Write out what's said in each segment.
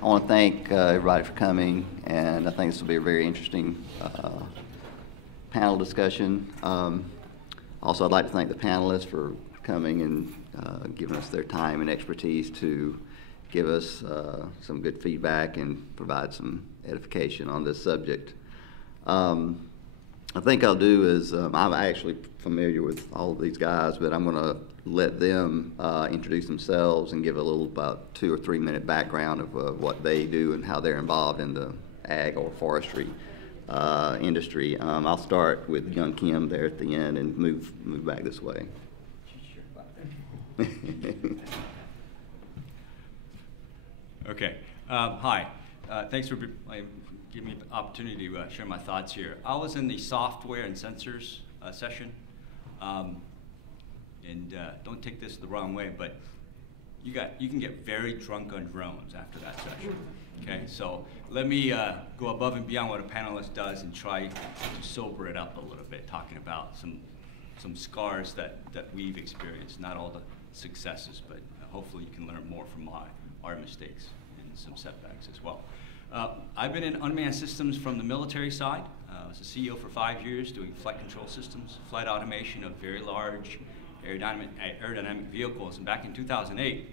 I want to thank everybody for coming, and I think this will be a very interesting panel discussion. Also, I'd like to thank the panelists for coming and giving us their time and expertise to give us some good feedback and provide some edification on this subject. I think I'll do is, I'm actually familiar with all of these guys, but I'm going to let them introduce themselves and give a little about 2 or 3 minute background of what they do and how they're involved in the ag or forestry industry. I'll start with young Kim there at the end and move back this way. Okay. Hi. Thanks for giving me the opportunity to share my thoughts here. I was in the software and sensors session. Don't take this the wrong way, but you can get very drunk on drones after that session. Okay, so let me go above and beyond what a panelist does and try to sober it up a little bit, talking about some scars that we've experienced, not all the successes, but hopefully you can learn more from our mistakes and some setbacks as well. I've been in unmanned systems from the military side. I was a CEO for 5 years doing flight control systems, flight automation of very large aerodynamic vehicles. And back in 2008,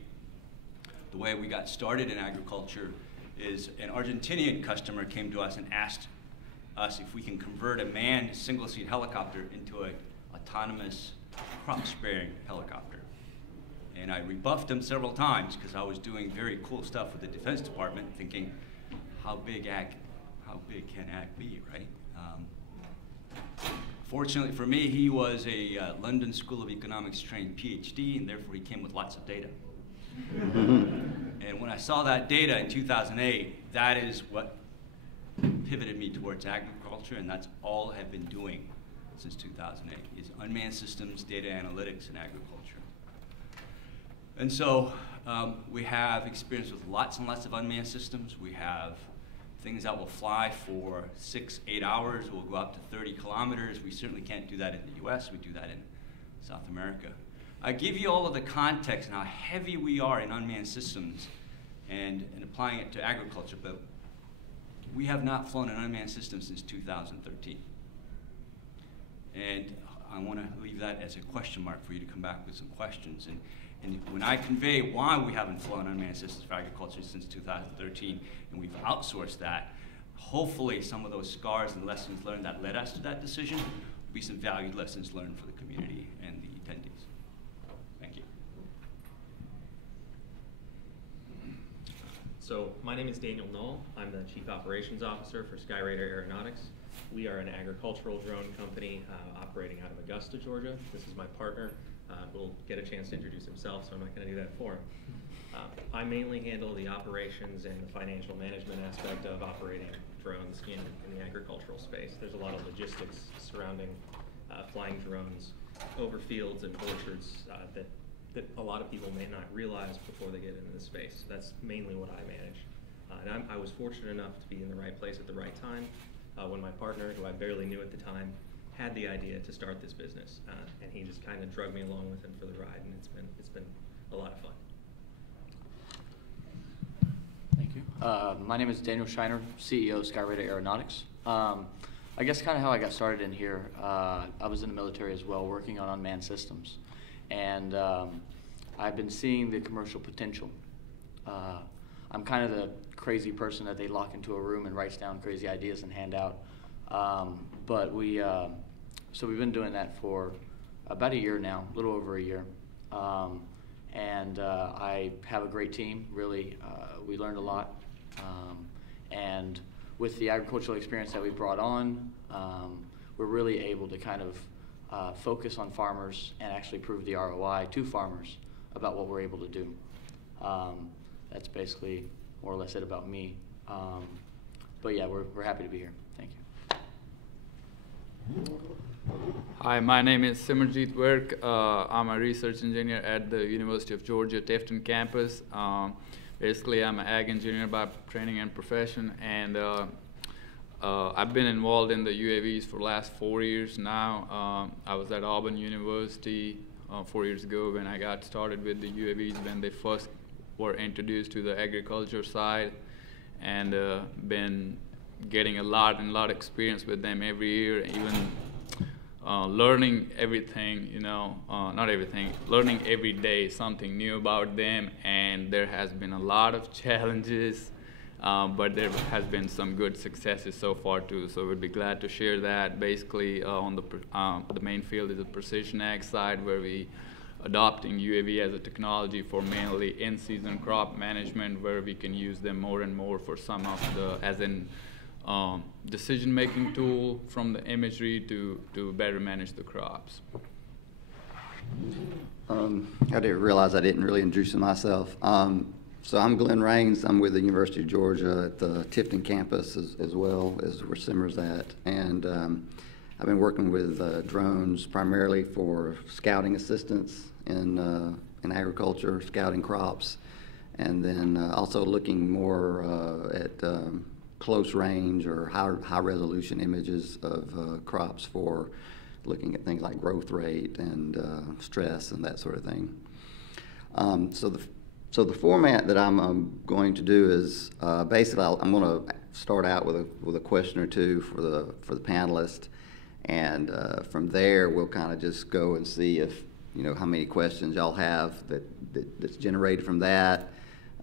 the way we got started in agriculture is an Argentinian customer came to us and asked us if we can convert a manned single-seat helicopter into an autonomous crop-spraying helicopter. And I rebuffed him several times because I was doing very cool stuff with the Defense Department, thinking, how big can ag be, right? Fortunately for me, he was a London School of Economics trained PhD, and therefore he came with lots of data. And when I saw that data in 2008, that is what pivoted me towards agriculture, and that's all I've been doing since 2008, is unmanned systems, data analytics, and agriculture. And so we have experience with lots and lots of unmanned systems. We have things that will fly for 6-8 hours, will go up to 30 kilometers. We certainly can't do that in the US, we do that in South America. I give you all of the context and how heavy we are in unmanned systems and applying it to agriculture, but we have not flown an unmanned system since 2013. And I want to leave that as a question mark for you to come back with some questions. And when I convey why we haven't flown unmanned systems for agriculture since 2013, and we've outsourced that, hopefully some of those scars and lessons learned that led us to that decision will be some valued lessons learned for the community and the attendees. Thank you. So my name is Daniel Knaul. I'm the Chief Operations Officer for Skyraider Aeronautics. We are an agricultural drone company operating out of Augusta, Georgia. This is my partner. Will get a chance to introduce himself, so I'm not going to do that for him. I mainly handle the operations and the financial management aspect of operating drones in the agricultural space. There's a lot of logistics surrounding flying drones over fields and orchards that a lot of people may not realize before they get into the space. That's mainly what I manage. And I was fortunate enough to be in the right place at the right time when my partner, who I barely knew at the time, had the idea to start this business, and he just kind of drug me along with him for the ride, and it's been a lot of fun. Thank you. My name is Daniel Scheiner, CEO of Skyraider Aeronautics. I guess kind of how I got started in here, I was in the military as well, working on unmanned systems, and I've been seeing the commercial potential. I'm kind of the crazy person that they lock into a room and writes down crazy ideas and hand out. But so we've been doing that for about a year now, a little over a year. I have a great team, really. We learned a lot. And with the agricultural experience that we brought on, we're really able to kind of focus on farmers and actually prove the ROI to farmers about what we're able to do. That's basically more or less it about me. But yeah, we're happy to be here. Thank you. Hi, my name is Simerjeet Virk. I'm a research engineer at the University of Georgia Tifton campus. Basically, I'm an ag engineer by training and profession, and I've been involved in the UAVs for the last 4 years now. I was at Auburn University 4 years ago when I got started with the UAVs when they first were introduced to the agriculture side. and been getting a lot of experience with them every year, even learning everything, not everything, learning every day something new about them. And there has been a lot of challenges, but there has been some good successes so far too. So we'd be glad to share that. Basically, on the main field is the precision ag side, where we adopting UAV as a technology for mainly in-season crop management, where we can use them more and more for some of the, as in decision-making tool from the imagery to better manage the crops. I didn't realize I didn't really introduce myself. So I'm Glen. I'm with the University of Georgia at the Tifton campus as well as where Simer's at. And I've been working with drones primarily for scouting assistance in agriculture, scouting crops, and then also looking more at close range or high resolution images of crops for looking at things like growth rate and stress and that sort of thing. So the format that I'm going to do is basically I'm going to start out with a question or two for the panelists, and from there we'll kind of just go and see if how many questions y'all have that's generated from that.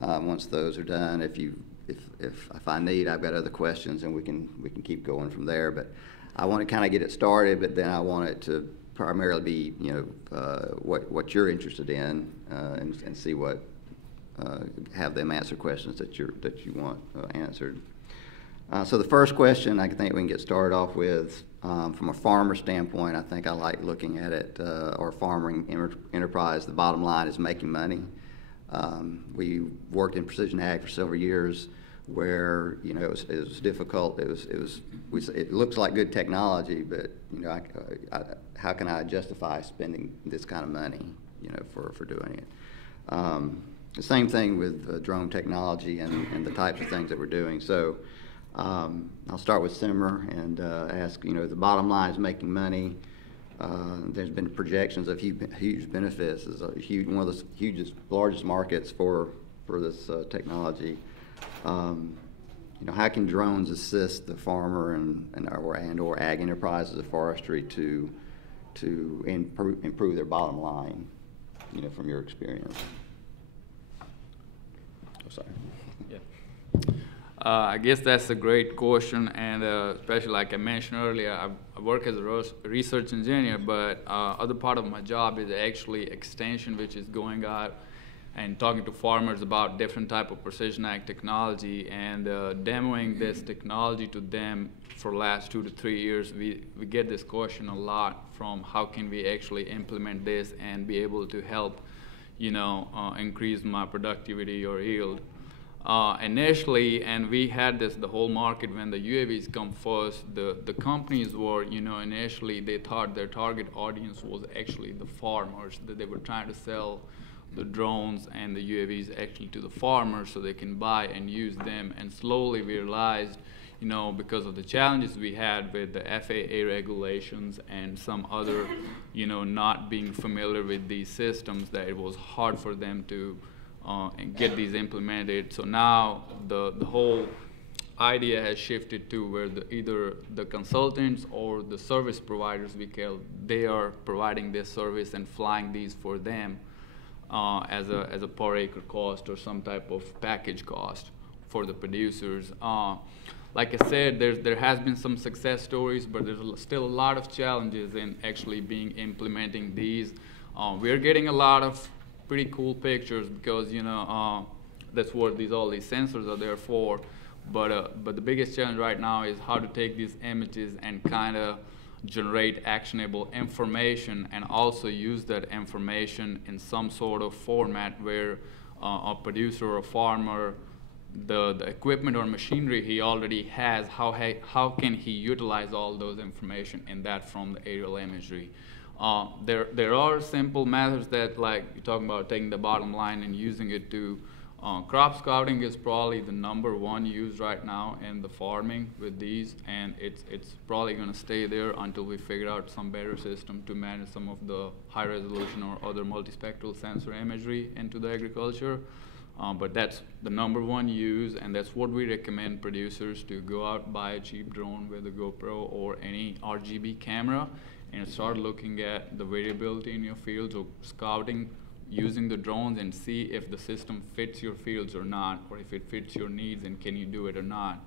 Once those are done, if I need, I've got other questions, and we can keep going from there. But I want to kind of get it started, but then I want it to primarily be what you're interested in, and see what have them answer questions that you want answered. So the first question I think we can get started off with, from a farmer standpoint, I think I like looking at it, or farming enterprise, the bottom line is making money. We worked in precision ag for several years, where it was difficult. It looks like good technology, but how can I justify spending this kind of money for doing it? The same thing with drone technology and the types of things that we're doing. So I'll start with Simer and ask, the bottom line is making money. There's been projections of huge benefits. It's one of the largest markets for this technology. How can drones assist the farmer or ag enterprises of forestry to improve their bottom line, from your experience? Oh, sorry. Yeah. I guess that's a great question, and especially like I mentioned earlier, I work as a research engineer, but other part of my job is actually extension, which is going out and talking to farmers about different type of precision ag technology and demoing this technology to them for the last 2 to 3 years. We get this question a lot from how can we actually implement this and be able to help, increase my productivity or yield. Initially, and we had the whole market when the UAVs come first, the companies were, initially they thought their target audience was actually the farmers, that they were trying to sell the drones and the UAVs actually to the farmers so they can buy and use them. And slowly we realized, because of the challenges we had with the FAA regulations and some other, not being familiar with these systems, that it was hard for them to and get these implemented. So now the whole idea has shifted to where either the consultants or the service providers, they are providing this service and flying these for them as a per acre cost or some type of package cost for the producers. Like I said, there has been some success stories, but there's still a lot of challenges in actually implementing these. We're getting a lot of pretty cool pictures because that's what all these sensors are there for. But the biggest challenge right now is how to take these images and kind of generate actionable information and also use that information in some sort of format where a producer or a farmer, the equipment or machinery he already has, how can he utilize all those information in that from the aerial imagery. There are simple methods that, like you're talking about taking the bottom line and using it to crop scouting is probably the #1 use right now in the farming with these, and it's probably going to stay there until we figure out some better system to manage some of the high resolution or other multispectral sensor imagery into the agriculture. But that's the #1 use, and that's what we recommend producers to go out, buy a cheap drone with a GoPro or any RGB camera and start looking at the variability in your fields or scouting using the drones and see if the system fits your fields or not, or if it fits your needs and can you do it or not,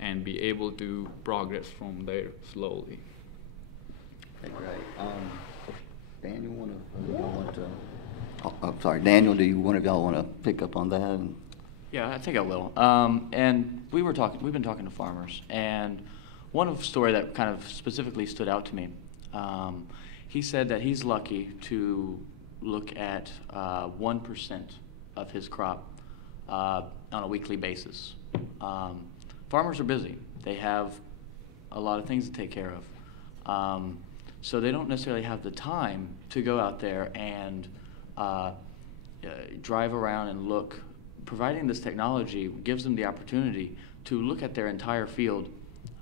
and be able to progress from there slowly. Okay, great. Daniel, Daniel, do you one of y'all want to pick up on that? Yeah, I think I will. And we've been talking to farmers, and one story that kind of specifically stood out to me, he said that he's lucky to look at 1% of his crop on a weekly basis. Farmers are busy. They have a lot of things to take care of. So they don't necessarily have the time to go out there and drive around and look. Providing this technology gives them the opportunity to look at their entire field,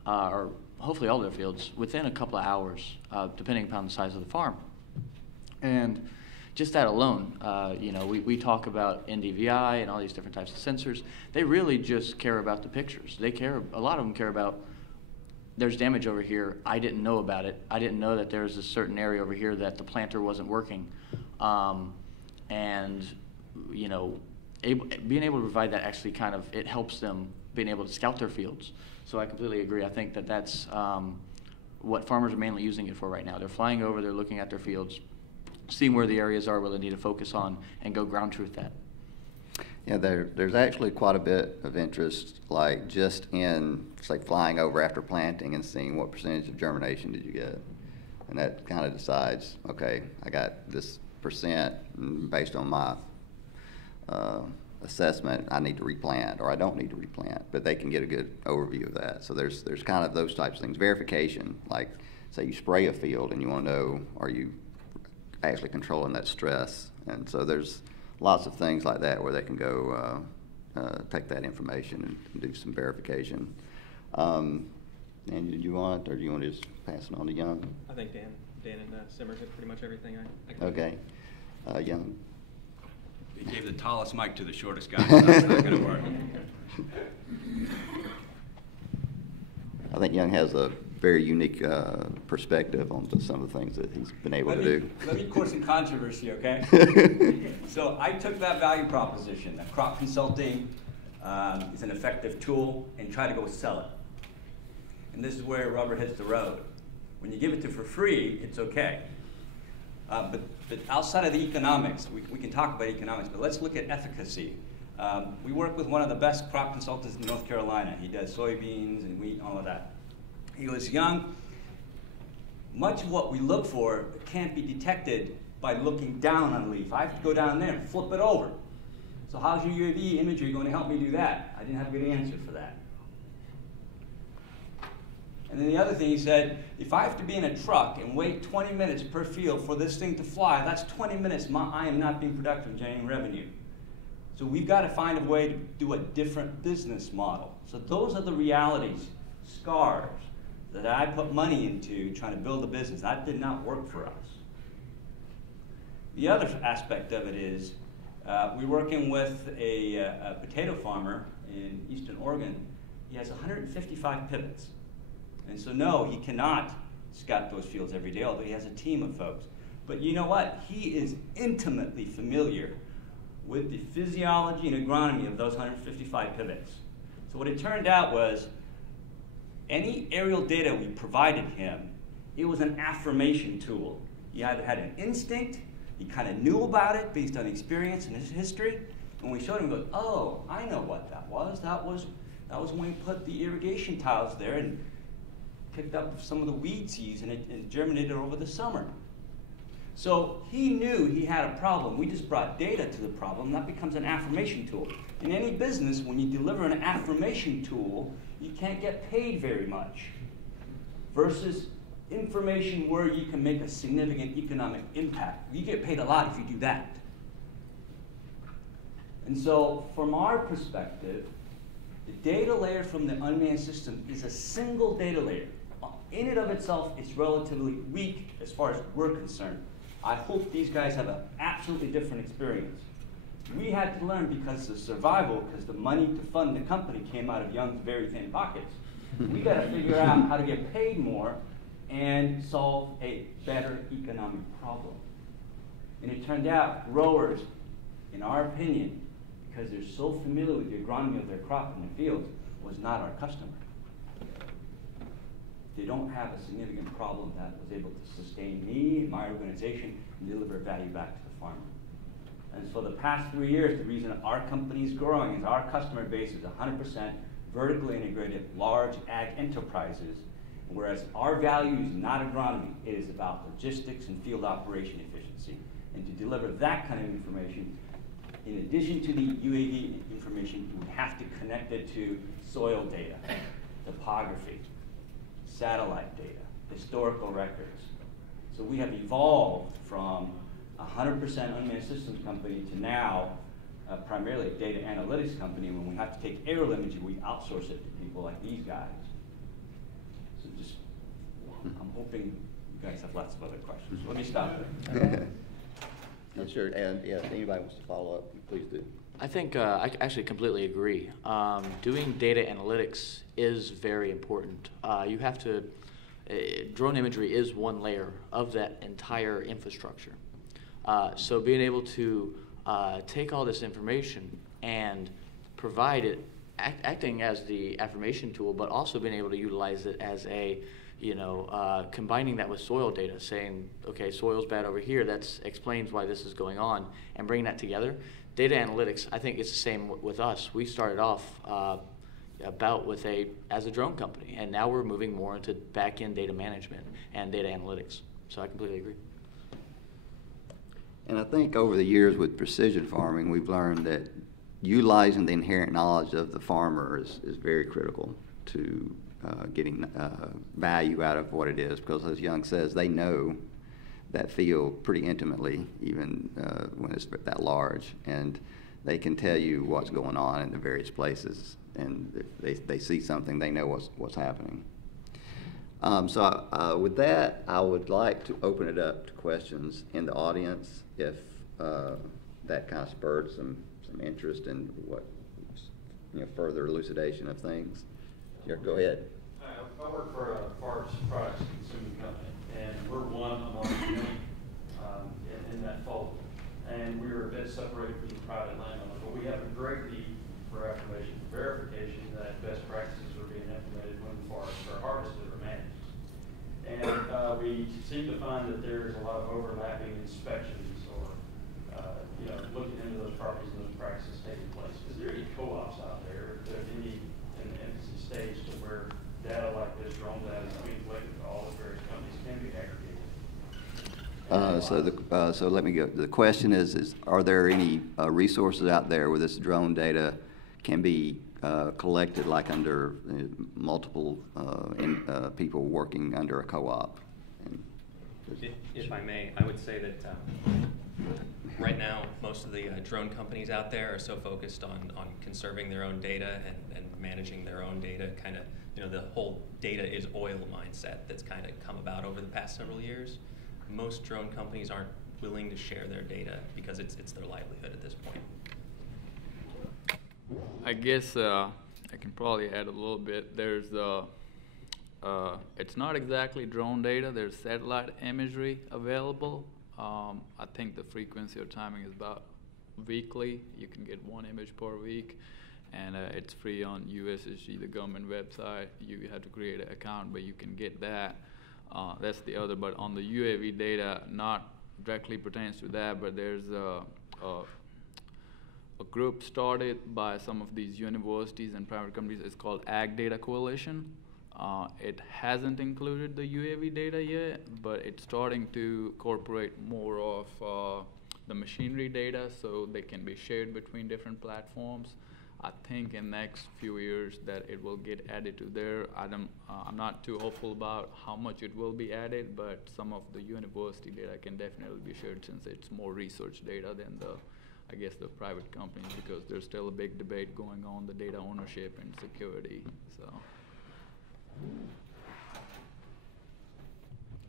or hopefully all their fields, within a couple of hours, depending upon the size of the farm. And just that alone, we talk about NDVI and all these different types of sensors. They really just care about the pictures. A lot of them care about, there's damage over here, I didn't know about it. I didn't know that there's a certain area over here that the planter wasn't working. Being able to provide that actually it helps them being able to scout their fields. So I completely agree. I think that that's what farmers are mainly using it for right now. They're flying over, they're looking at their fields, seeing where the areas are where they need to focus on, and go ground truth that. Yeah, there's actually quite a bit of interest, like just in, say, flying over after planting and seeing what percentage of germination did you get. And that kind of decides, okay, I got this percent, and based on my assessment, I need to replant or I don't need to replant, but they can get a good overview of that. So there's kind of those types of things. Verification, like say you spray a field and you want to know, are you actually controlling that stress? And so there's lots of things like that where they can go take that information and do some verification. And did you want it, or do you want to just pass it on to Young? I think Dan and Simmer did pretty much everything I could. Okay. Young. They gave the tallest mic to the shortest guy, so that's not going to work. I think Young has a very unique perspective on some of the things that he's been able to do. Let me course some controversy, okay? So I took that value proposition, that crop consulting is an effective tool, and try to go sell it. And this is where rubber hits the road. When you give it for free, it's okay. But outside of the economics, we can talk about economics, but let's look at efficacy. We work with one of the best crop consultants in North Carolina. He does soybeans and wheat and all of that. He goes, Young, much of what we look for can't be detected by looking down on a leaf. I have to go down there and flip it over. So how's your UAV imagery going to help me do that? I didn't have a good answer for that. And then the other thing he said, if I have to be in a truck and wait 20 minutes per field for this thing to fly, that's 20 minutes I am not being productive, generating revenue. So we've got to find a way to do a different business model. So those are the realities, scars, that I put money into trying to build a business. That did not work for us. The other aspect of it is we're working with a potato farmer in Eastern Oregon. He has 155 pivots. And so no, he cannot scout those fields every day, although he has a team of folks. But you know what? He is intimately familiar with the physiology and agronomy of those 155 pivots. So what it turned out was any aerial data we provided him, it was an affirmation tool. He either had an instinct, he kind of knew about it based on experience and his history. And we showed him, he goes, oh, I know what that was. That was when we put the irrigation tiles there and picked up some of the weed seeds and it germinated over the summer. So he knew he had a problem. We just brought data to the problem. That becomes an affirmation tool. In any business, when you deliver an affirmation tool, you can't get paid very much versus information where you can make a significant economic impact. You get paid a lot if you do that. And so from our perspective, the data layer from the unmanned system is a single data layer. In and of itself, it's relatively weak as far as we're concerned. I hope these guys have an absolutely different experience. We had to learn because of survival, because the money to fund the company came out of Young's very thin pockets. We got to figure out how to get paid more and solve a better economic problem. And it turned out growers, in our opinion, because they're so familiar with the agronomy of their crop in the fields, was not our customer. They don't have a significant problem that was able to sustain me, my organization, and deliver value back to the farmer. And so the past 3 years, the reason our company is growing is our customer base is 100% vertically integrated, large ag enterprises, whereas our value is not agronomy, it is about logistics and field operation efficiency. And to deliver that kind of information, in addition to the UAV information, we have to connect it to soil data, topography, satellite data, historical records. So we have evolved from a 100% unmanned systems company to now primarily a data analytics company. When we have to take aerial imagery, we outsource it to people like these guys. So just, I'm hoping you guys have lots of other questions. So let me stop there. Sure, and yeah, if anybody wants to follow up, please do. I think I actually completely agree. Doing data analytics is very important. You have to, drone imagery is one layer of that entire infrastructure. So being able to take all this information and provide it, acting as the affirmation tool, but also being able to utilize it as a, combining that with soil data, saying, okay, soil's bad over here, that explains why this is going on, and bringing that together. Data analytics, I think it's the same with us. We started off as a drone company, and now we're moving more into back-end data management and data analytics. So I completely agree. And I think over the years with precision farming, we've learned that utilizing the inherent knowledge of the farmer is very critical to getting value out of what it is, because as Young says, they know that field pretty intimately, even when it's that large, and they can tell you what's going on in the various places, and if they see something, they know what's happening. So with that, I would like to open it up to questions in the audience, if that kind of spurred some interest in what, further elucidation of things. Sure, go ahead. I work for a forest products consuming company, and we're one among many in that fold. And we are a bit separated from the private landowner, but we have a great need for affirmation, verification that best practices are being implemented when the forests are harvested or managed. And we seem to find that there's a lot of overlapping inspections or looking into those properties and those practices taking place. Is there any co-ops out there? Is there any in the infancy stage to where data like this, drone data, is being collected by all the various companies can be aggregated? So let me go. The question is are there any resources out there where this drone data can be collected, like under multiple people working under a co-op? If I may, I would say that right now most of the drone companies out there are so focused on conserving their own data and managing their own data, kind of, the whole data is oil mindset that's kind of come about over the past several years. Most drone companies aren't willing to share their data because it's their livelihood at this point. I guess I can probably add a little bit. There's it's not exactly drone data. There's satellite imagery available. I think the frequency or timing is about weekly. You can get one image per week, and it's free on USSG, the government website. You have to create an account, but you can get that. That's the other. But on the UAV data, not directly pertains to that, but there's a group started by some of these universities and private companies. It's called Ag Data Coalition. It hasn't included the UAV data yet, but it's starting to incorporate more of the machinery data so they can be shared between different platforms. I think in the next few years that it will get added to there. I'm not too hopeful about how much it will be added, but some of the university data can definitely be shared since it's more research data than the private companies, because there's still a big debate going on, the data ownership and security. So.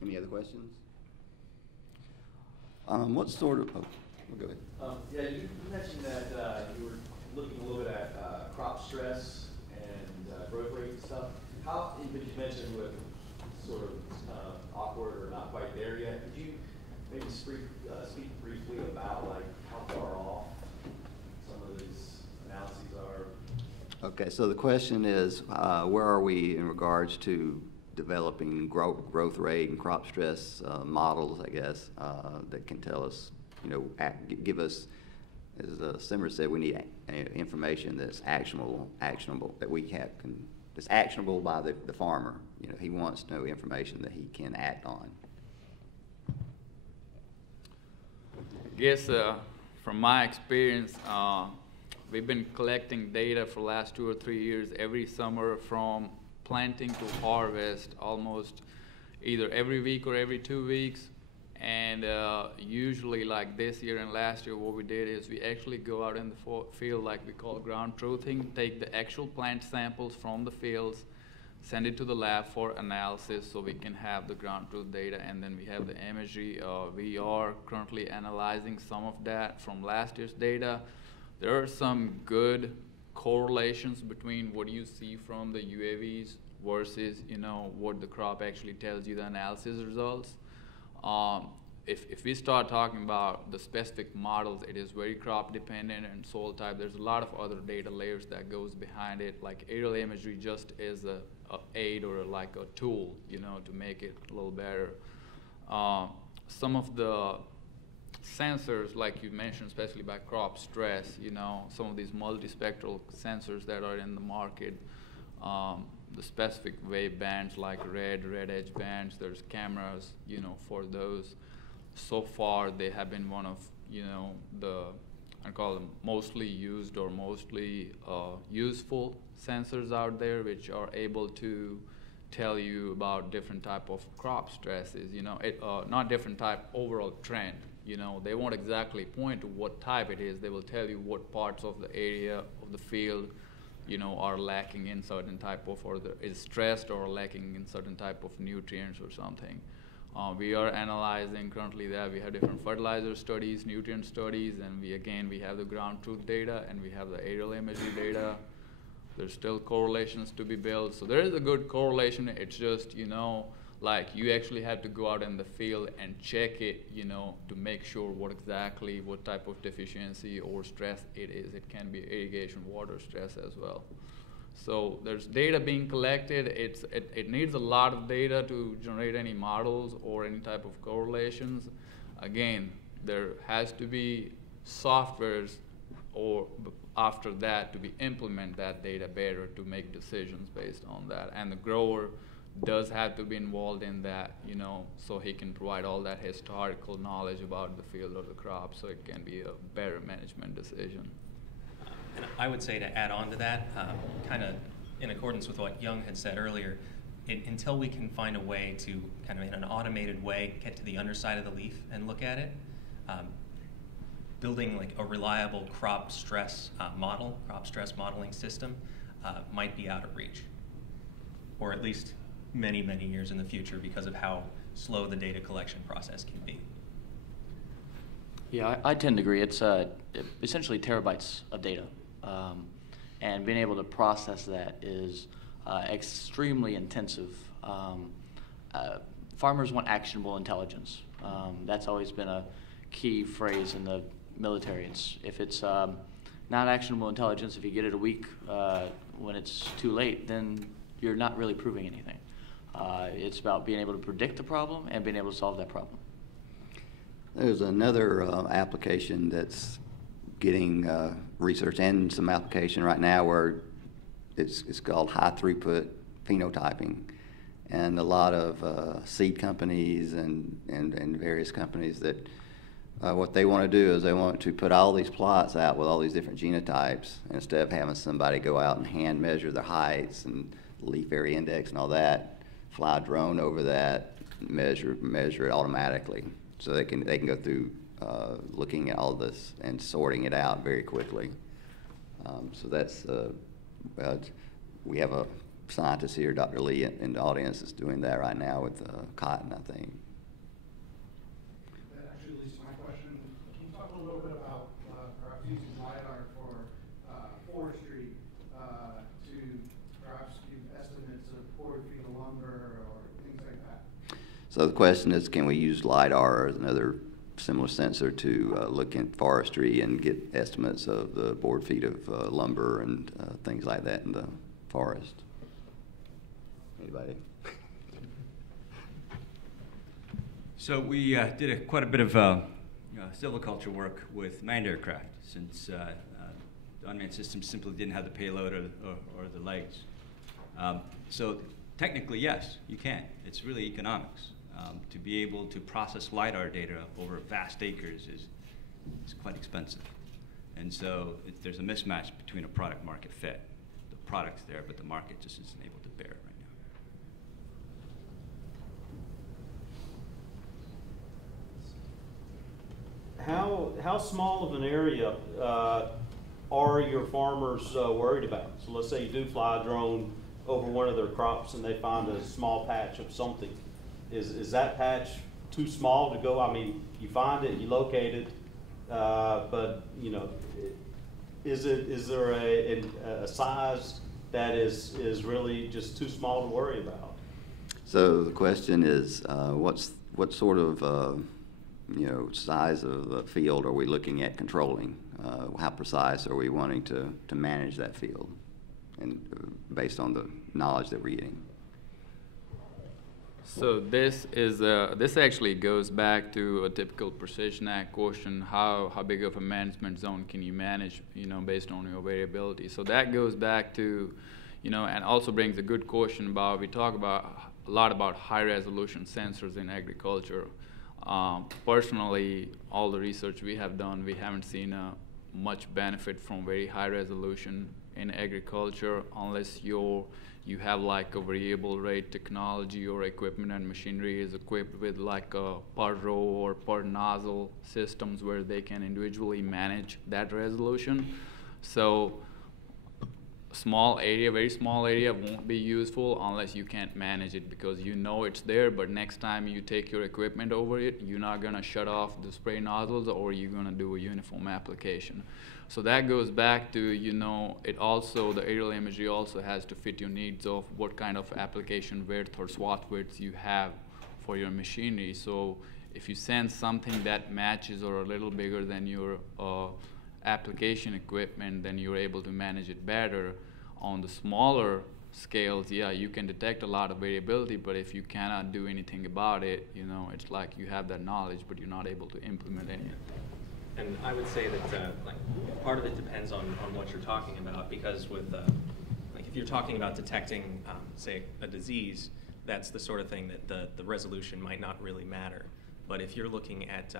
Any other questions? What sort of? Go ahead. Yeah, you mentioned that you were looking a little bit at crop stress and growth rate and stuff. How, but you mentioned with sort of awkward or not quite there yet. Could you maybe speak briefly about like how far off some of these analyses are? Okay, so the question is, where are we in regards to developing growth rate and crop stress models, I guess, that can tell us, you know, give us, as Simmer said, we need information that's actionable, that we have, that's actionable by the farmer. You know, he wants to know information that he can act on. I guess from my experience, we've been collecting data for the last 2 or 3 years every summer from planting to harvest, almost either every week or every 2 weeks. And usually, like this year and last year, what we did is we actually go out in the field, like we call ground truthing, take the actual plant samples from the fields, send it to the lab for analysis so we can have the ground truth data, and then we have the imagery. We are currently analyzing some of that from last year's data. There are some good correlations between what you see from the UAVs versus, you know, what the crop actually tells you, the analysis results. If we start talking about the specific models, it is very crop dependent and soil type. There's a lot of other data layers that goes behind it. Like aerial imagery just is a aid or like a tool, you know, to make it a little better. Some of the sensors, like you mentioned, especially by crop stress, you know, some of these multispectral sensors that are in the market, the specific wave bands like red edge bands, there's cameras, you know, for those. So far, they have been one of, you know, I call them mostly used or mostly useful sensors out there, which are able to tell you about different type of crop stresses, you know, not different type, overall trend. You know, they won't exactly point to what type it is. They will tell you what parts of the area of the field, you know, are lacking in certain type of, or is stressed or lacking in certain type of nutrients or something. We are analyzing currently that we have different fertilizer studies, nutrient studies, and we have the ground truth data and we have the aerial imagery data. There's still correlations to be built. So there is a good correlation. It's just, you know, like you actually have to go out in the field and check it, you know, to make sure what type of deficiency or stress it is. It can be irrigation, water stress as well. So there's data being collected. It needs a lot of data to generate any models or any type of correlations. Again, there has to be softwares or after that to implement that data better to make decisions based on that. And the grower does have to be involved in that, you know, so he can provide all that historical knowledge about the field or the crop so it can be a better management decision. And I would say to add on to that, kind of in accordance with what Young had said earlier, until we can find a way to kind of in an automated way get to the underside of the leaf and look at it, building like a reliable crop stress modeling system might be out of reach, or at least many, many years in the future because of how slow the data collection process can be. Yeah, I tend to agree. It's essentially terabytes of data. And being able to process that is extremely intensive. Farmers want actionable intelligence. That's always been a key phrase in the military. If it's not actionable intelligence, if you get it a week when it's too late, then you're not really proving anything. It's about being able to predict the problem and being able to solve that problem. There's another application that's getting research and some application right now where it's called high throughput phenotyping. And a lot of seed companies and various companies that what they want to do is they want to put all these plots out with all these different genotypes instead of having somebody go out and hand measure their heights and leaf area index and all that, fly a drone over that, measure it automatically. So they can go through looking at all this and sorting it out very quickly. So that's we have a scientist here, Dr. Lee, in the audience that's doing that right now with cotton, I think. That actually leads to my question. Can you talk a little bit So the question is, can we use LiDAR or another similar sensor to look in forestry and get estimates of the board feet of lumber and things like that in the forest? Anybody? So we did quite a bit of silviculture work with manned aircraft, since the unmanned system simply didn't have the payload or the legs. So technically, yes, you can. It's really economics. To be able to process LiDAR data over vast acres is quite expensive. And so there's a mismatch between a product market fit. The product's there, but the market just isn't able to bear it right now. How small of an area are your farmers worried about? So let's say you do fly a drone over one of their crops and they find a small patch of something. Is that patch too small to go? I mean, you find it, you locate it, but you know, is there a size that is really just too small to worry about? So the question is, what sort of size of the field are we looking at controlling? How precise are we wanting to manage that field, and based on the knowledge that we're getting? So this actually goes back to a typical Precision Ag question: how big of a management zone can you manage, based on your variability? So that goes back to, and also brings a good question about, we talk about a lot about high resolution sensors in agriculture. Personally, all the research we have done, we haven't seen much benefit from very high resolution in agriculture unless you have like a variable rate technology, or equipment and machinery is equipped with like a per row or per nozzle systems where they can individually manage that resolution. So small area, very small area won't be useful unless you can't manage it, because it's there, but next time you take your equipment over it, you're not gonna shut off the spray nozzles, or you're gonna do a uniform application. So that goes back to, it also, the aerial imagery also has to fit your needs of what kind of application width or swath width you have for your machinery. So if you sense something that matches or a little bigger than your application equipment, then you're able to manage it better. On the smaller scales, yeah, you can detect a lot of variability, but if you cannot do anything about it, it's like you have that knowledge, but you're not able to implement any. And I would say that part of it depends on what you're talking about, because with like if you're talking about detecting, say, a disease, that's the sort of thing that the resolution might not really matter. But if you're looking at,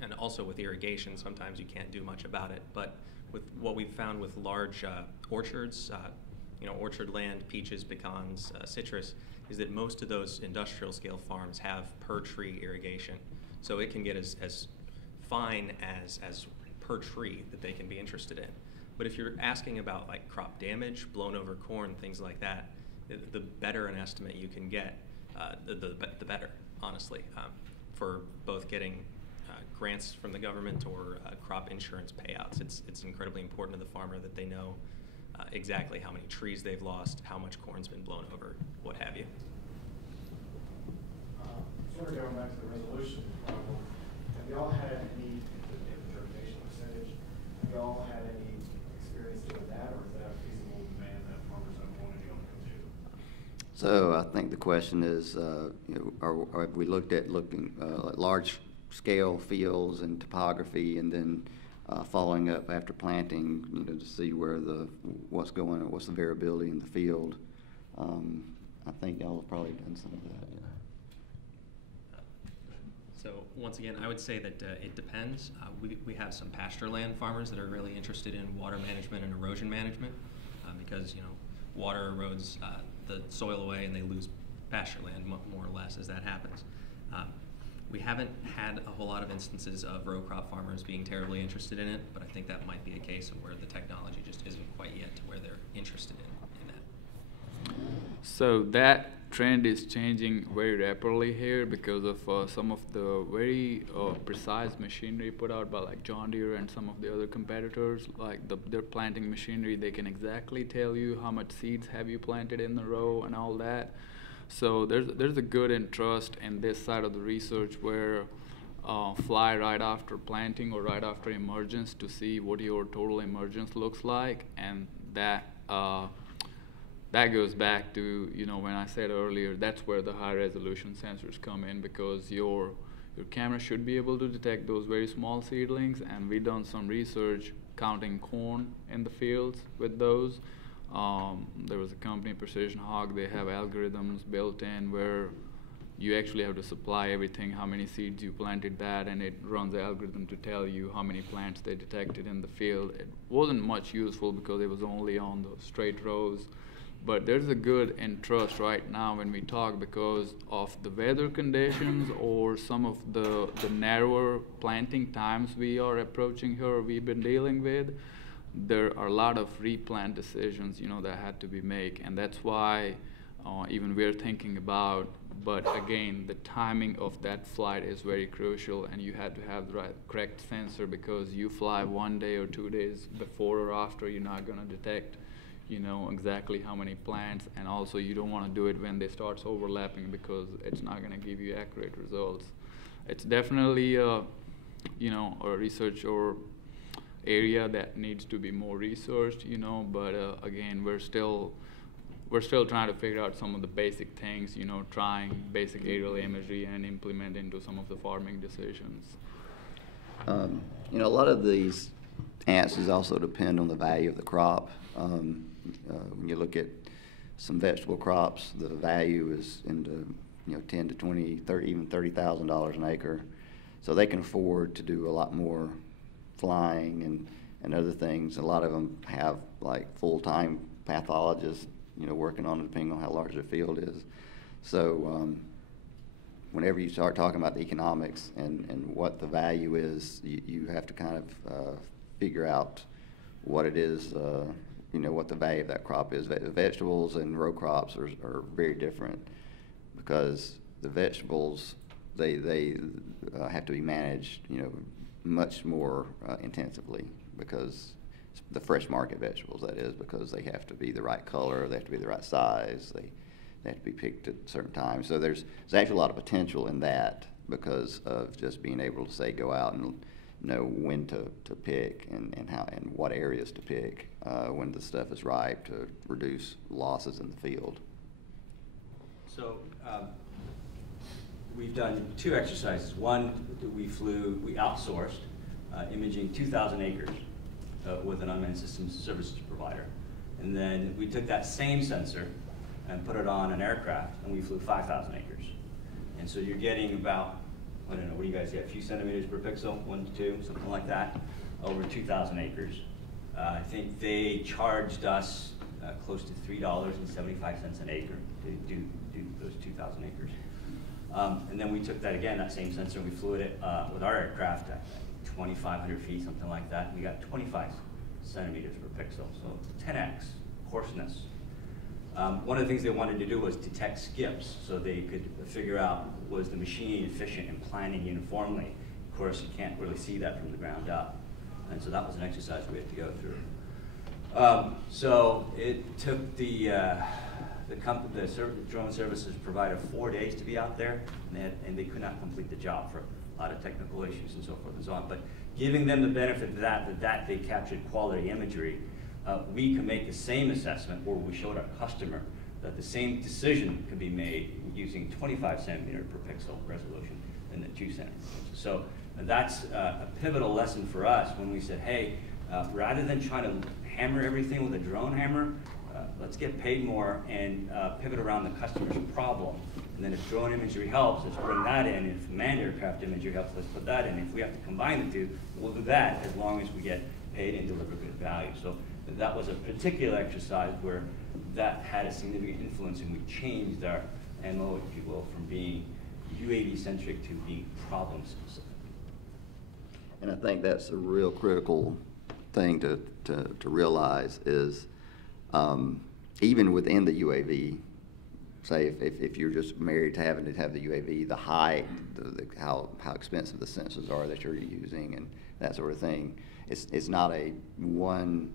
and also with irrigation, sometimes you can't do much about it. But with what we've found with large orchards, orchard land, peaches, pecans, citrus, is that most of those industrial scale farms have per tree irrigation. So it can get as fine as per tree that they can be interested in. But if you're asking about like crop damage, blown over corn, things like that, the better an estimate you can get, the better, honestly, for both getting grants from the government or crop insurance payouts. It's incredibly important to the farmer that they know exactly how many trees they've lost, how much corn's been blown over, what have you. Sort of going back to the resolution problem, have y'all had any interpretation percentage? Have y'all had any experience doing that, or is that a feasible demand that farmers don't want to be able to do? So I think the question is, have we looked at at large scale fields and topography, and then following up after planting, to see where what's the variability in the field. I think y'all have probably done some of that. Yeah. So once again, I would say that it depends. We have some pasture land farmers that are really interested in water management and erosion management, because water erodes the soil away and they lose pasture land more or less as that happens. We haven't had a whole lot of instances of row crop farmers being terribly interested in it, but I think that might be a case of where the technology just isn't quite yet to where they're interested in that. So that trend is changing very rapidly here because of some of the very precise machinery put out by like John Deere and some of the other competitors. Like their planting machinery, they can exactly tell you how much seeds have you planted in the row and all that. So there's a good interest in this side of the research where fly right after planting or right after emergence to see what your total emergence looks like, and that goes back to, you know, when I said earlier, that's where the high resolution sensors come in, because your camera should be able to detect those very small seedlings, and we've done some research counting corn in the fields with those. There was a company, Precision Hog, they have algorithms built in where you actually have to supply everything, how many seeds you planted that, and it runs the algorithm to tell you how many plants they detected in the field. It wasn't much useful because it was only on the straight rows. But there's a good interest right now when we talk because of the weather conditions or some of the narrower planting times we are approaching here, we've been dealing with. There are a lot of replant decisions, you know, that had to be made, and that's why even we're thinking about, but again, the timing of that flight is very crucial, and you had to have the correct sensor, because you fly 1 day or 2 days before or after, you're not going to detect, you know, exactly how many plants, and also you don't want to do it when they start overlapping because it's not going to give you accurate results. It's definitely you know, a research or area that needs to be more researched, you know, but again, we're still trying to figure out some of the basic things, you know, trying basic aerial imagery and implement into some of the farming decisions. You know, a lot of these answers also depend on the value of the crop. When you look at some vegetable crops, the value is into, you know, 10 to 20, 30, even $30,000 an acre. So they can afford to do a lot more flying and other things. A lot of them have like full-time pathologists, you know, working on it depending on how large their field is. So whenever you start talking about the economics and what the value is, you have to kind of figure out what it is, you know, what the value of that crop is. Vegetables and row crops are very different, because the vegetables, they have to be managed, you know, much more intensively, because the fresh market vegetables, that is, because they have to be the right color, they have to be the right size, they have to be picked at certain times. So there's actually a lot of potential in that, because of just being able to, say, go out and know when to pick and how and what areas to pick when the stuff is ripe, to reduce losses in the field. So we've done 2 exercises. One, we outsourced imaging 2,000 acres with an unmanned systems services provider. And then we took that same sensor and put it on an aircraft, and we flew 5,000 acres. And so you're getting about, I don't know, what do you guys get, a few centimeters per pixel, 1 to 2, something like that, over 2,000 acres. I think they charged us close to $3.75 an acre to do those 2,000 acres. And then we took that again, that same sensor, and we flew it with our aircraft at 2,500 feet, something like that. We got 25 centimeters per pixel, so 10x coarseness. One of the things they wanted to do was detect skips, so they could figure out, was the machine efficient in planting uniformly. Of course, you can't really see that from the ground up. And so that was an exercise we had to go through. So it took the drone services provider 4 days to be out there, and they could not complete the job for a lot of technical issues and so forth and so on. But giving them the benefit of that they captured quality imagery, we can make the same assessment, or we showed our customer that the same decision could be made using 25 centimeter per pixel resolution than the 2 centimeters. So that's a pivotal lesson for us when we said, hey, rather than trying to hammer everything with a drone hammer, let's get paid more and pivot around the customer's problem. And then if drone imagery helps, let's bring that in. If manned aircraft imagery helps, let's put that in. If we have to combine the two, we'll do that as long as we get paid and deliver good value. So that was a particular exercise where that had a significant influence, and we changed our MO, if you will, from being UAV-centric to being problem-specific. And I think that's a real critical thing to realize is, even within the UAV, say if you're just married to having to have the UAV, the height, how expensive the sensors are that you're using and that sort of thing, it's not a one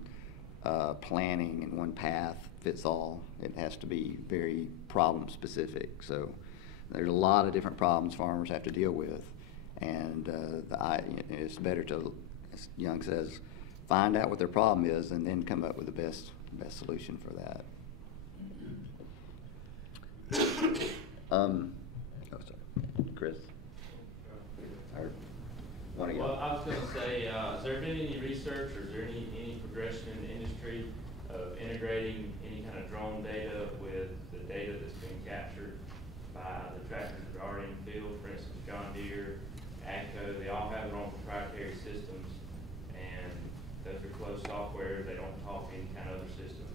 planning and one path fits all. It has to be very problem specific. So there's a lot of different problems farmers have to deal with, and it's better to, as Young says, find out what their problem is and then come up with the best solution for that. Oh, sorry, Chris. Well, I was going to say, has there been any research or is there any progression in the industry of integrating any kind of drone data with the data that's being captured by the tractors that are already in the field? For instance, John Deere, AGCO, they all have their own proprietary systems, and those are closed software. They don't talk to any kind of other system.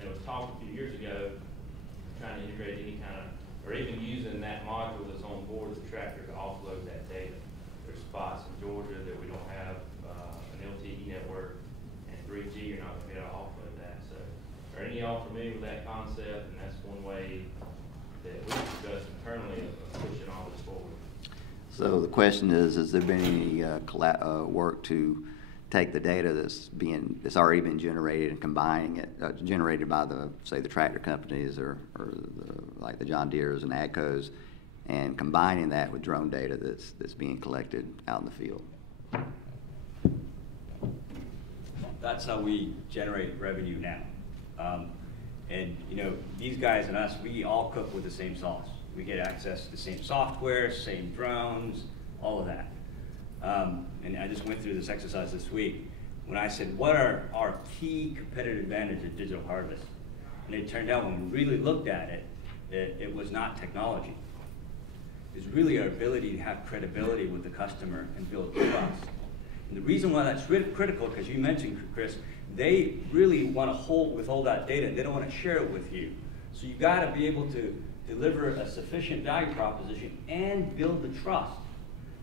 There was talk a few years ago trying to integrate any kind of, or even using that module that's on board the tractor to offload that data. There's spots in Georgia that we don't have an LTE network, and 3G, you're not going to be able to offload that. So are any of y'all familiar with that concept? And that's one way that we discussed internally of pushing all this forward. So the question is, has there been any work to take the data that's already been generated and combining it, generated by say the tractor companies or like the John Deere's and AGCO's, and combining that with drone data that's being collected out in the field? That's how we generate revenue now. And you know, these guys and us, we all cook with the same sauce. We get access to the same software, same drones, all of that. And I just went through this exercise this week when I said, what are our key competitive advantages of digital harvest? And it turned out when we really looked at it, it was not technology. It's really our ability to have credibility with the customer and build trust. And the reason why that's critical, because you mentioned, Chris, they really want to withhold that data. They don't want to share it with you. So you got to be able to deliver a sufficient value proposition and build the trust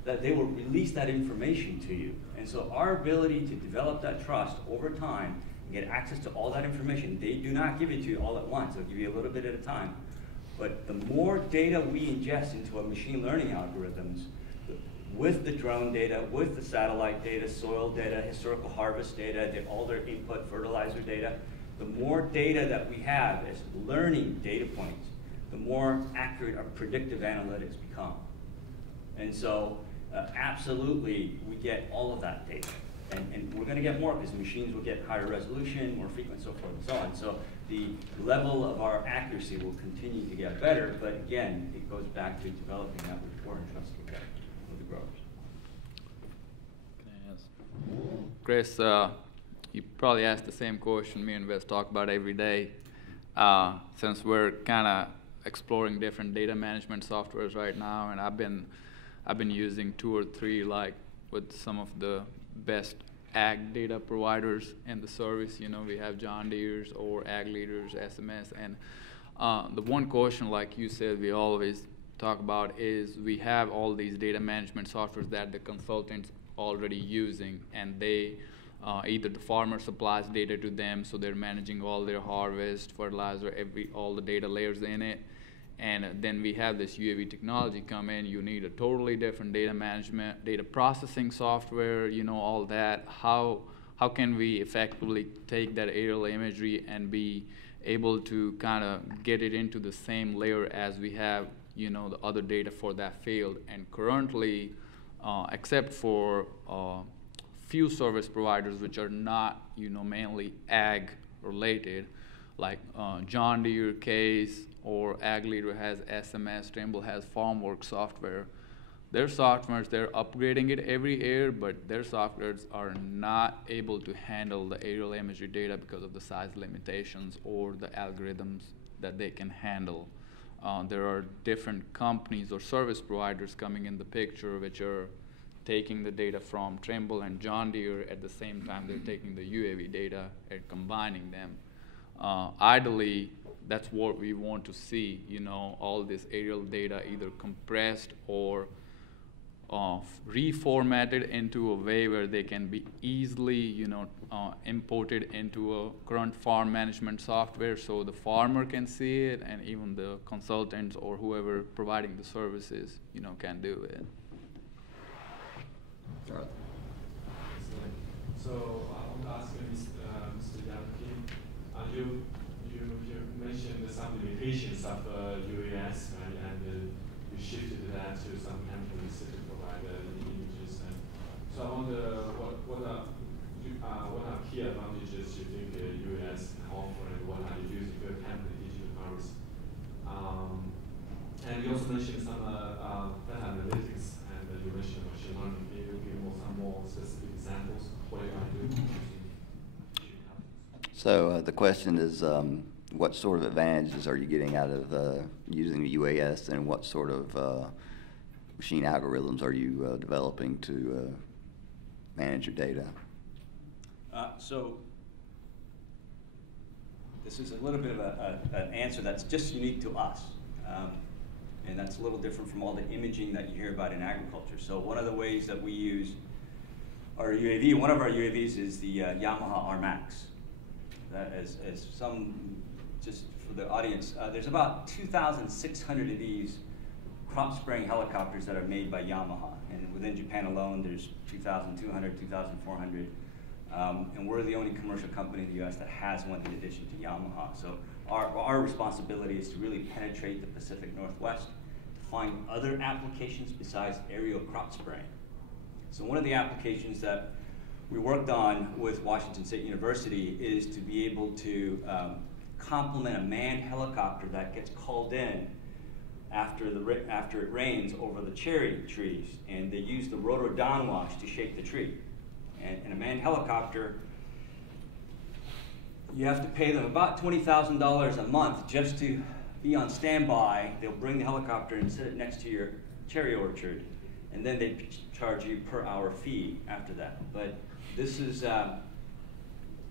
that they will release that information to you. And so our ability to develop that trust over time and get access to all that information, they do not give it to you all at once. They'll give you a little bit at a time. But the more data we ingest into our machine learning algorithms, with the drone data, with the satellite data, soil data, historical harvest data, all their input fertilizer data, the more data that we have as learning data points, the more accurate our predictive analytics become. And so absolutely, we get all of that data. And we're going to get more because machines will get higher resolution, more frequent, so forth and so on. So the level of our accuracy will continue to get better, but again, it goes back to developing that rapport and trust with the growers. Can I ask? Chris, you probably asked the same question me and Wes talk about every day. Since we're kind of exploring different data management softwares right now, and I've been using 2 or 3 like with some of the best ag data providers in the service. You know, we have John Deere's or Ag Leaders, SMS, and the one question, like you said, we always talk about is we have all these data management softwares that the consultants already using, and they either the farmer supplies data to them, so they're managing all their harvest, fertilizer, all the data layers in it. And then we have this UAV technology come in. You need a totally different data management, data processing software, you know, all that. How can we effectively take that aerial imagery and be able to kind of get it into the same layer as we have, you know, the other data for that field? And currently, except for few service providers which are not, you know, mainly ag related, like John Deere case or Ag Leader has SMS, Trimble has FarmWorks software. Their softwares, they're upgrading it every year, but their softwares are not able to handle the aerial imagery data because of the size limitations or the algorithms that they can handle. There are different companies or service providers coming in the picture which are taking the data from Trimble and John Deere. At the same time, they're taking the UAV data and combining them. Ideally, that's what we want to see, you know, all this aerial data either compressed or reformatted into a way where they can be easily, you know, imported into a current farm management software so the farmer can see it and even the consultants or whoever providing the services, you know, can do it. So I want to ask you, you mentioned some limitations of UAS, right? And you shifted that to some companies to provide images. And so I wonder what are key advantages you think UAS can offer, and what are you using to company digital powers? And you also mentioned some data analytics, and you mentioned machine learning. Can you give some more specific examples of what you are doing? So the question is, what sort of advantages are you getting out of using the UAS, and what sort of machine algorithms are you developing to manage your data? So this is a little bit of an answer that's just unique to us. And that's a little different from all the imaging that you hear about in agriculture. So one of the ways that we use our UAV, one of our UAVs is the Yamaha RMAX. That as some, just for the audience, there's about 2,600 of these crop spraying helicopters that are made by Yamaha. And within Japan alone, there's 2,200, 2,400. And we're the only commercial company in the US that has one in addition to Yamaha. So our responsibility is to really penetrate the Pacific Northwest to find other applications besides aerial crop spraying. So one of the applications that we worked on with Washington State University is to be able to complement a manned helicopter that gets called in after it rains over the cherry trees, and they use the rotor downwash to shake the tree. And in a manned helicopter, you have to pay them about $20,000 a month just to be on standby. They'll bring the helicopter and sit it next to your cherry orchard, and then they charge you per hour fee after that. But this is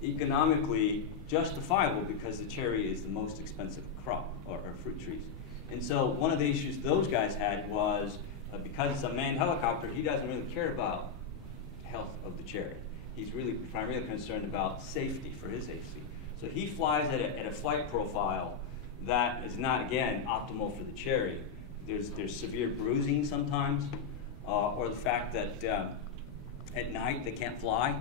economically justifiable because the cherry is the most expensive crop or fruit trees. And so one of the issues those guys had was because it's a manned helicopter, he doesn't really care about health of the cherry. He's really primarily concerned about safety for his safety. So he flies at a flight profile that is not, again, optimal for the cherry. There's severe bruising sometimes, or the fact that at night they can't fly.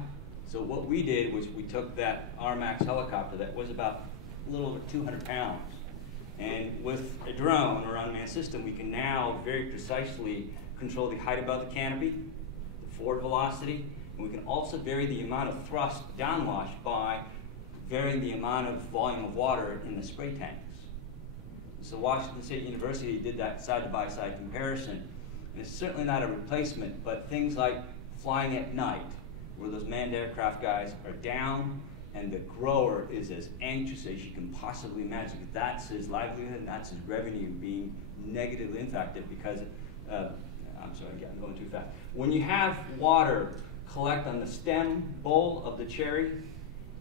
So what we did was we took that RMAX helicopter that was about a little over 200 pounds, and with a drone or unmanned system, we can now very precisely control the height above the canopy, the forward velocity, and we can also vary the amount of thrust downwash by varying the amount of volume of water in the spray tanks. So Washington State University did that side-by-side comparison, and it's certainly not a replacement, but things like flying at night, where those manned aircraft guys are down, and the grower is as anxious as you can possibly imagine. That's his livelihood, and that's his revenue being negatively impacted because, I'm sorry, I'm going too fast. When you have water collect on the stem bowl of the cherry,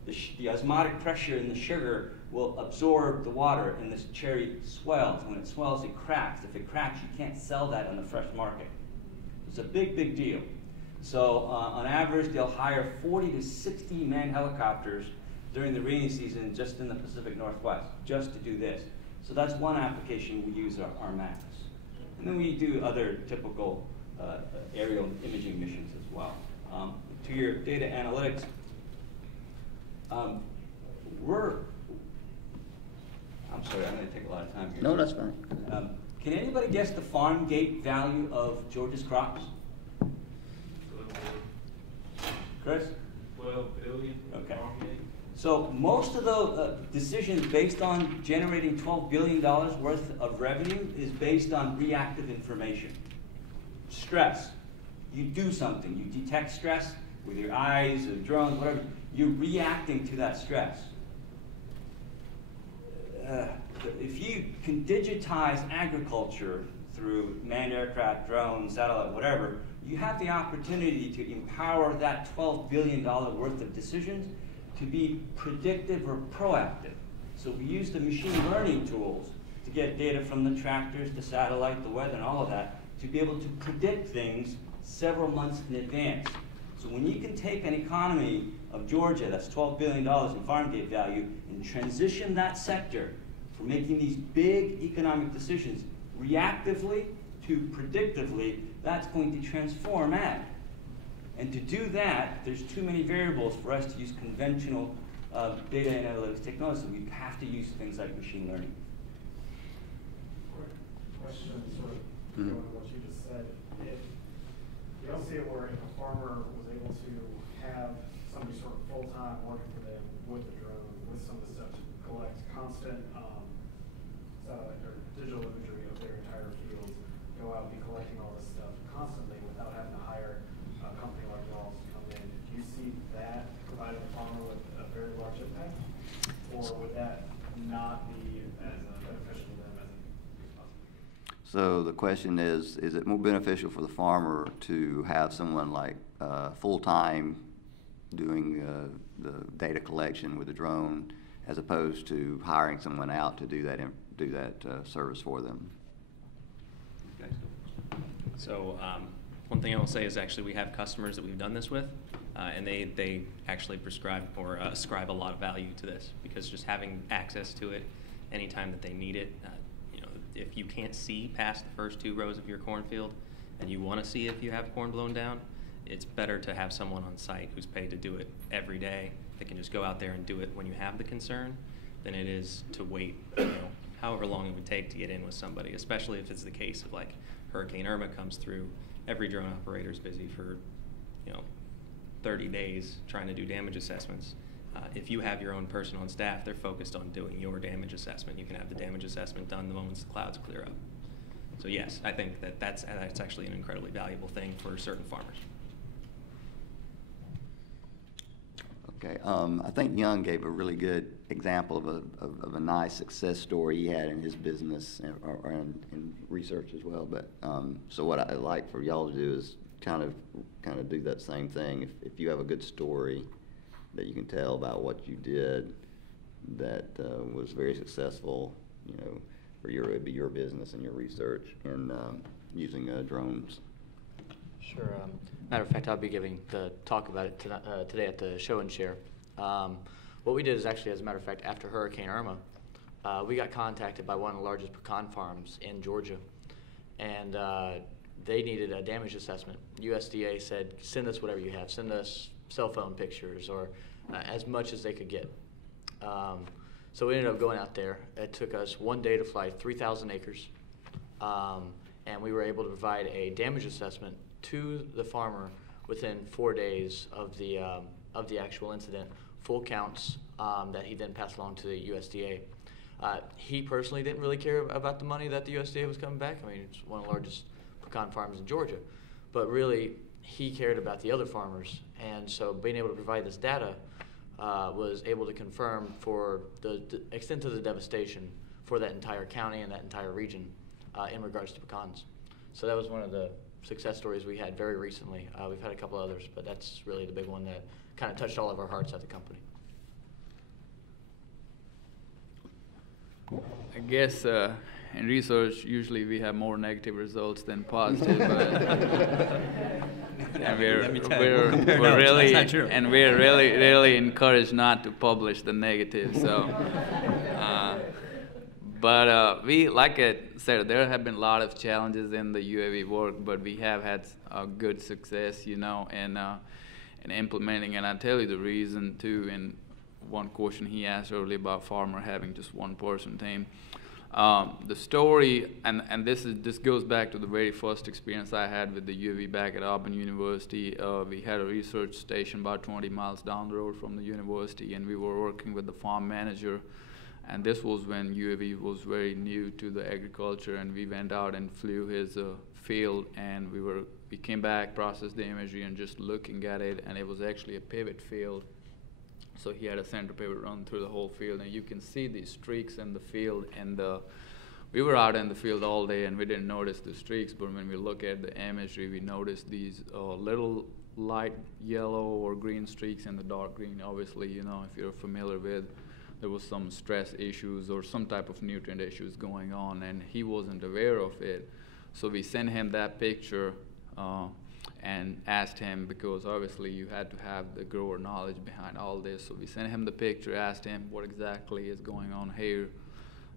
the osmotic pressure in the sugar will absorb the water, and this cherry swells. When it swells, it cracks. If it cracks, you can't sell that on the fresh market. It's a big, big deal. So on average, they'll hire 40 to 60 manned helicopters during the rainy season just in the Pacific Northwest, just to do this. So that's one application we use our RMAX. And then we do other typical aerial imaging missions as well. To your data analytics, I'm sorry, I'm going to take a lot of time here. No, that's fine. Can anybody guess the farm gate value of Georgia's crops? Chris? 12 billion. Okay. So most of the decisions based on generating $12 billion worth of revenue is based on reactive information. Stress. You do something. You detect stress with your eyes, or drones, whatever. You're reacting to that stress. If you can digitize agriculture through manned aircraft, drones, satellite, whatever, you have the opportunity to empower that $12 billion worth of decisions to be predictive or proactive. So we use the machine learning tools to get data from the tractors, the satellite, the weather, and all of that, to be able to predict things several months in advance. So when you can take an economy of Georgia, that's $12 billion in farm gate value, and transition that sector from making these big economic decisions reactively to predictively, that's going to transform ag. And to do that, there's too many variables for us to use conventional data and analytics technology. So we have to use things like machine learning. Quick question, sort of going to what you just said. If you don't see it where if a farmer was able to have somebody sort of full-time working for them with the drone, with some of the stuff to collect constant or digital imagery of their entire fields, go out and be collecting all this stuff constantly without having to hire a company like y'all to come in, do you see that providing the farmer with a very large impact? Or would that not be as beneficial to them as it is possible? So the question is it more beneficial for the farmer to have someone like full-time doing the data collection with the drone as opposed to hiring someone out to do that service for them? So one thing I will say is actually we have customers that we've done this with, and they actually prescribe or ascribe a lot of value to this, because just having access to it anytime that they need it, you know, if you can't see past the first 2 rows of your cornfield and you want to see if you have corn blown down, it's better to have someone on site who's paid to do it every day that can just go out there and do it when you have the concern than it is to wait, you know, however long it would take to get in with somebody, especially if it's the case of like Hurricane Irma comes through. Every drone operator is busy for, you know, 30 days trying to do damage assessments. If you have your own person on staff, they're focused on doing your damage assessment. You can have the damage assessment done the moment the clouds clear up. So yes, I think that that's actually an incredibly valuable thing for certain farmers. Okay, I think Young gave a really good example of a nice success story he had in his business or in research as well. But so what I'd like for y'all to do is kind of do that same thing. If you have a good story that you can tell about what you did that was very successful, you know, for it'd be your business and your research in using drones. Sure. Matter of fact, I'll be giving the talk about it today at the show and share. What we did is actually, as a matter of fact, after Hurricane Irma, we got contacted by one of the largest pecan farms in Georgia, and they needed a damage assessment. USDA said, send us whatever you have. Send us cell phone pictures or as much as they could get. So we ended up going out there. It took us 1 day to fly 3,000 acres, and we were able to provide a damage assessment to the farmer within 4 days of the actual incident, full counts that he then passed along to the USDA. He personally didn't really care about the money that the USDA was coming back. I mean, it's one of the largest pecan farms in Georgia. But really, he cared about the other farmers. And so being able to provide this data was able to confirm for the extent of the devastation for that entire county and that entire region in regards to pecans. So that was one of the success stories we had very recently. We've had a couple others, but that's really the big one that kind of touched all of our hearts at the company. I guess in research, usually we have more negative results than positive. And we're really encouraged not to publish the negative. So, but we, like I said, there have been a lot of challenges in the UAV work, but we have had a good success, you know, in implementing. And I'll tell you the reason too. In one question he asked earlier about farmer having just one person team. The story, and this goes back to the very first experience I had with the UAV back at Auburn University. We had a research station about 20 miles down the road from the university, and we were working with the farm manager. And this was when UAV was very new to the agriculture, and we went out and flew his field, and we came back, processed the imagery, and just looking at it, and it was actually a pivot field. So he had a center pivot run through the whole field, and you can see these streaks in the field. And we were out in the field all day, and we didn't notice the streaks. But when we look at the imagery, we noticed these little light yellow or green streaks in the dark green. Obviously, you know, if you're familiar with, there was some stress issues or some type of nutrient issues going on, and he wasn't aware of it. So we sent him that picture. And asked him, because obviously you had to have the grower knowledge behind all this. So we sent him the picture, asked him what exactly is going on here.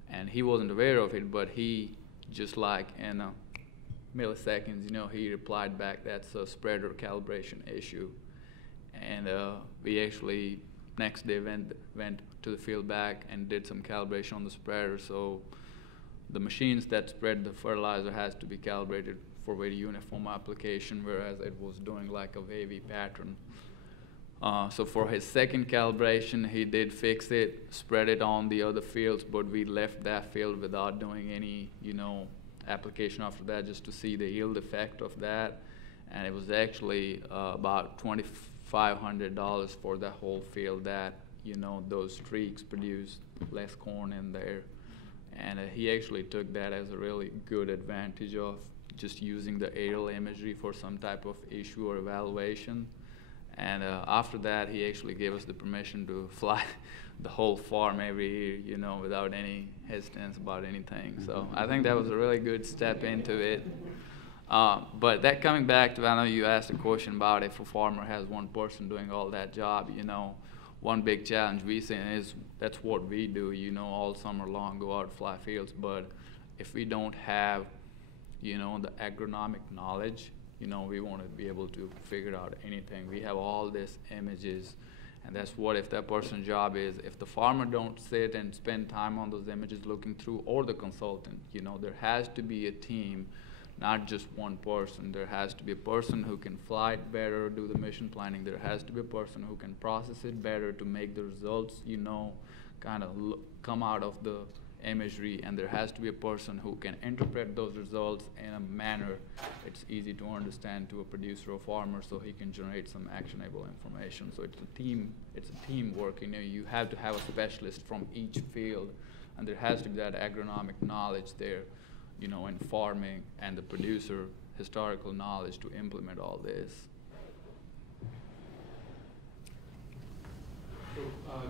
And he wasn't aware of it, but he, just like in milliseconds, you know, he replied back, that's a spreader calibration issue. And we actually next day went to the field back and did some calibration on the spreader. So the machines that spread the fertilizer has to be calibrated for very uniform application, whereas it was doing like a wavy pattern. So for his second calibration, he did fix it, spread it on the other fields, but we left that field without doing any, application after that, just to see the yield effect of that. And it was actually about $2,500 for the whole field that, those streaks produced less corn in there. And he actually took that as a really good advantage of just using the aerial imagery for some type of issue or evaluation. And after that, he actually gave us the permission to fly the whole farm every year, without any hesitance about anything. So I think that was a really good step into it. But that coming back to, I know you asked a question about if a farmer has one person doing all that job, one big challenge we see is that's what we do, all summer long, go out fly fields. But if we don't have, the agronomic knowledge, we want to be able to figure out anything. We have all these images, and that's what if that person's job is. If the farmer don't sit and spend time on those images looking through, or the consultant, there has to be a team, not just one person. There has to be a person who can fly it better, do the mission planning. There has to be a person who can process it better to make the results, kind of come out of the imagery, and there has to be a person who can interpret those results in a manner it's easy to understand to a producer or farmer, so he can generate some actionable information. So it's a teamwork. You have to have a specialist from each field, and there has to be that agronomic knowledge there, in farming, and the producer historical knowledge to implement all this. So,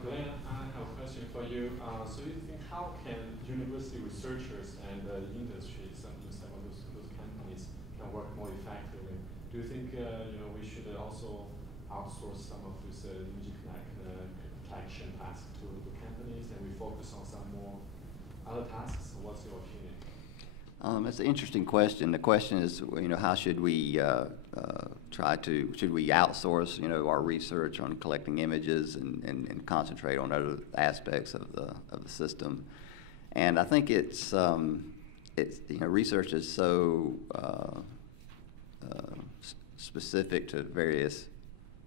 Glenn, I have a question for you. So you think how can university researchers and the industry, some of those companies, can work more effectively? Do you think we should also outsource some of this image collection tasks to the companies, and we focus on some more other tasks? What's your opinion? It's an interesting question. The question is, how should we should we outsource, our research on collecting images and concentrate on other aspects of the system? And I think it's research is so specific to various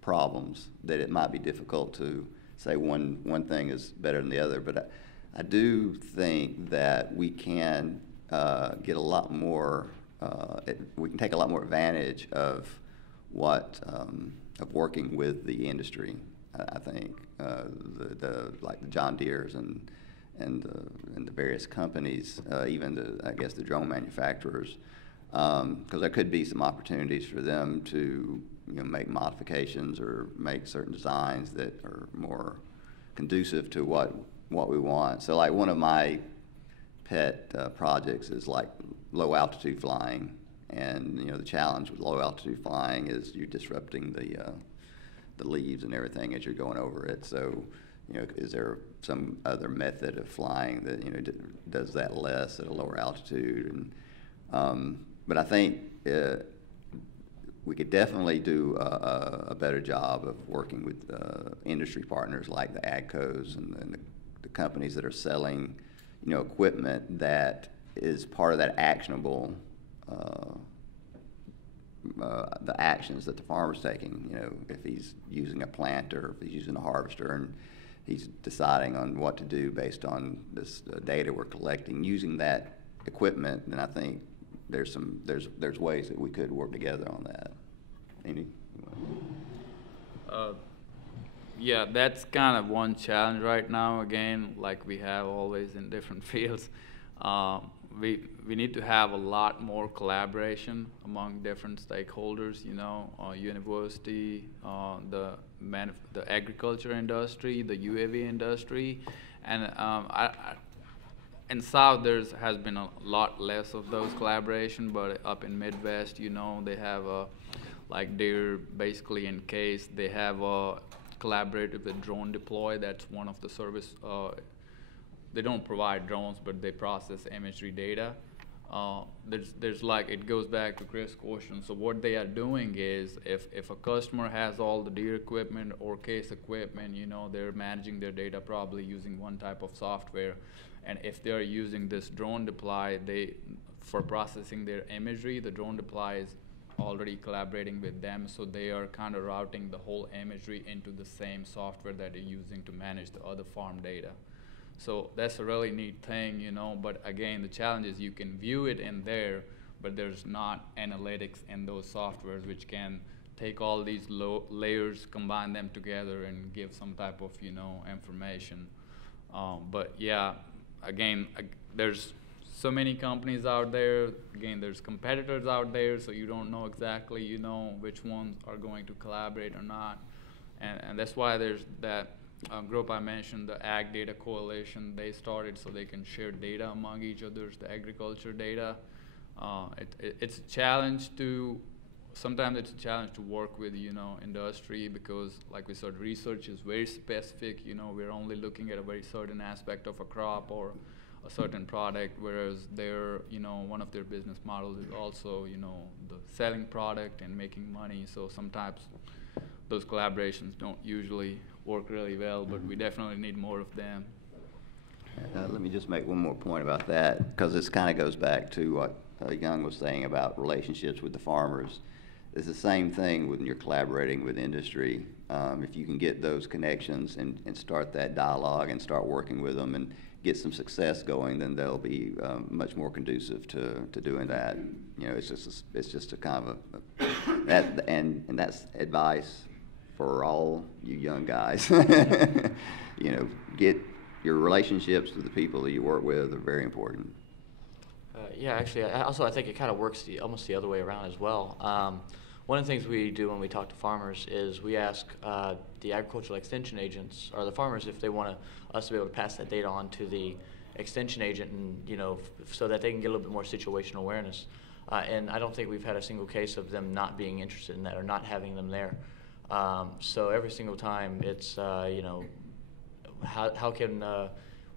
problems that it might be difficult to say one thing is better than the other. But I do think that we can get a lot more, we can take a lot more advantage of of working with the industry. I think like the John Deere's and the various companies, even I guess the drone manufacturers, because there could be some opportunities for them to make modifications or make certain designs that are more conducive to what we want. So like one of my pet projects is like low altitude flying, and the challenge with low altitude flying is you're disrupting the leaves and everything as you're going over it. So is there some other method of flying that does that less at a lower altitude? And but I think we could definitely do a better job of working with industry partners like the AGCOs and the companies that are selling equipment that is part of that actionable, the actions that the farmer's taking. If he's using a planter, if he's using a harvester, and he's deciding on what to do based on this data we're collecting, using that equipment, then I think there's ways that we could work together on that. Any? Yeah, that's kind of one challenge right now, again, like we have always in different fields. We need to have a lot more collaboration among different stakeholders, university, the agriculture industry, the UAV industry, and in South has been a lot less of those collaboration, but up in Midwest, they have like they're basically in case they have a collaborative with Drone Deploy. That's one of the service. They don't provide drones, but they process imagery data. there's like, it goes back to Chris' question. So what they are doing is, if a customer has all the deer equipment or case equipment, you know, they're managing their data probably using one type of software. And if they're using this drone deploy, for processing their imagery, the drone deploy is already collaborating with them, so they are kind of routing the whole imagery into the same software that they're using to manage the other farm data. So that's a really neat thing, you know, but again, the challenge is you can view it in there, but there's not analytics in those softwares which can take all these layers, combine them together and give some type of, you know, information. But yeah, again, there's so many companies out there. Again, there's competitors out there, so you don't know exactly, you know, which ones are going to collaborate or not. And that's why there's that group I mentioned, the Ag Data Coalition. They started so they can share data among each other, the agriculture data. It's a challenge sometimes it's a challenge to work with, you know, industry, because like we said, research is very specific. You know, we're only looking at a very certain aspect of a crop or a certain product, whereas you know, one of their business models is also, you know, the selling product and making money. So sometimes those collaborations don't usually work really well, but we definitely need more of them. Let me just make one more point about that, because this kind of goes back to what Young was saying about relationships with the farmers. It's the same thing when you're collaborating with industry. If you can get those connections and start that dialogue and start working with them and get some success going, then they'll be much more conducive to doing that. You know, it's just a kind of and that's advice for all you young guys. You know, get your relationships with the people that you work with are very important. Yeah, actually, I think it kind of works almost the other way around as well. One of the things we do when we talk to farmers is we ask the agricultural extension agents or the farmers if they want us to be able to pass that data on to the extension agent, and you know, so that they can get a little bit more situational awareness. And I don't think we've had a single case of them not being interested in that or not having them there. So every single time it's you know, how can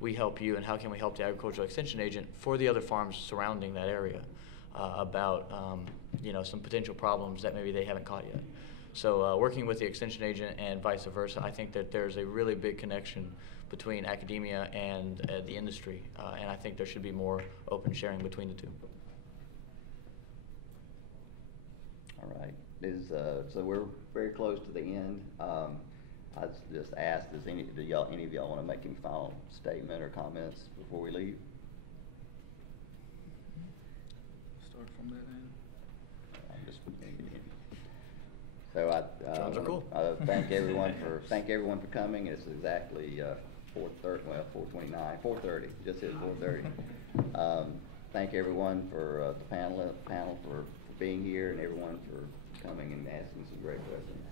we help you, and how can we help the agricultural extension agent for the other farms surrounding that area about you know, some potential problems that maybe they haven't caught yet. So working with the extension agent and vice versa, I think that there's a really big connection between academia and the industry, and I think there should be more open sharing between the two. All right. So we're very close to the end. I just asked, does any of y'all want to make any final statement or comments before we leave? Start from that end. So Drones are cool. Thank everyone for coming. It's exactly 4:30. Well, 4:29, 4:30. Just hit 4:30. Thank everyone for the panel for being here, and everyone for coming and asking some great questions.